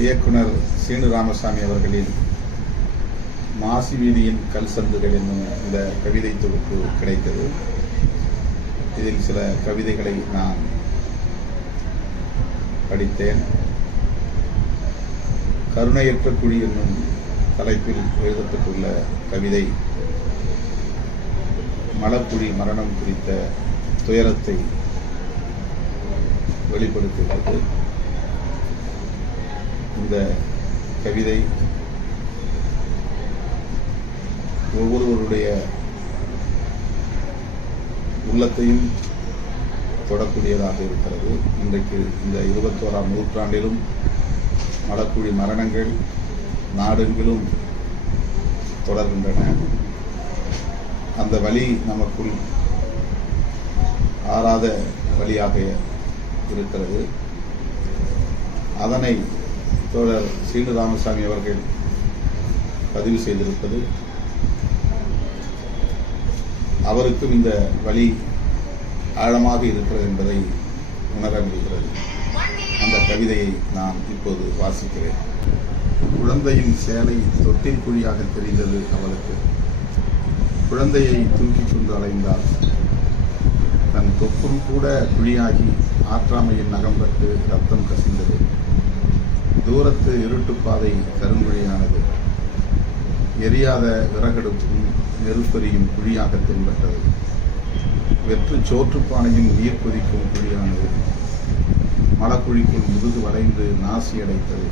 இயக்குனர் சீனு ராமசாமி அவர்களின் மாசி வீதியின் கல் சந்துகள் என்னும் இந்த கவிதை தொகுப்பு கிடைத்தது. இதில் சில கவிதைகளை நான் படித்தேன். கருணையற்ற குழி என்னும் தலைப்பில் எழுதப்பட்டுள்ள கவிதை மலக்குழி மரணம் குறித்த துயரத்தை வெளிப்படுத்துகிறது. இந்த கவிதை ஒவ்வொருவருடைய உள்ளத்தையும் தொடக்கூடியதாக இருக்கிறது. இன்றைக்கு இந்த 21ஆம் நூற்றாண்டிலும் மலக்குழி மரணங்கள் நாடெங்கிலும் தொடர்கின்றன. அந்த வலி நமக்குள் ஆறாத வழியாக இருக்கிறது. அதனை தோழர் சீனு ராமசாமி அவர்கள் பதிவு செய்திருப்பது அவருக்கும் இந்த வழி ஆழமாக இருக்கிறது என்பதை உணர முடிகிறது. அந்த கவிதையை நான் இப்போது வாசிக்கிறேன். குழந்தையின் சேலை தொட்டில் குழியாக தெரிந்தது அவளுக்கு. குழந்தையை தூக்கி கொண்டு அலைந்தாள். தன் தொப்புள் கூட குழியாகி ஆற்றாமையின் நகம்பட்டு ரத்தம் கசிந்தது. தூரத்து இருட்டுப்பாதை கருங்குழியானது. எரியாத விறகடுப்பும் நெருப்பெறியும் குழியாக தென்பட்டது. வெற்று சோற்றுப்பானையும் நீர் கொதிக்கும் குழியானது. மலக்குழிக்குள் முதுகு வளைந்து நாசி அடைத்தது.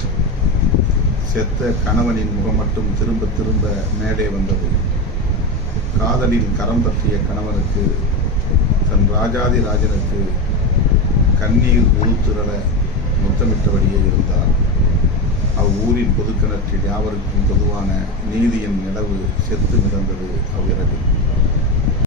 செத்த கணவனின் முகம் மட்டும் திரும்ப திரும்ப மேலே வந்தது. காதலில் கரம் பற்றிய கணவனுக்கு தன் ராஜாதி ராஜனுக்கு கண்ணீர் உருத்திரள முத்தமிட்டபடியே இருந்தார். அவ்வூரின் பொதுக்கிணற்றில் யாவருக்கும் பொதுவான நீதியின் நிலவு செத்து மிதந்தது அவ்விரவில்.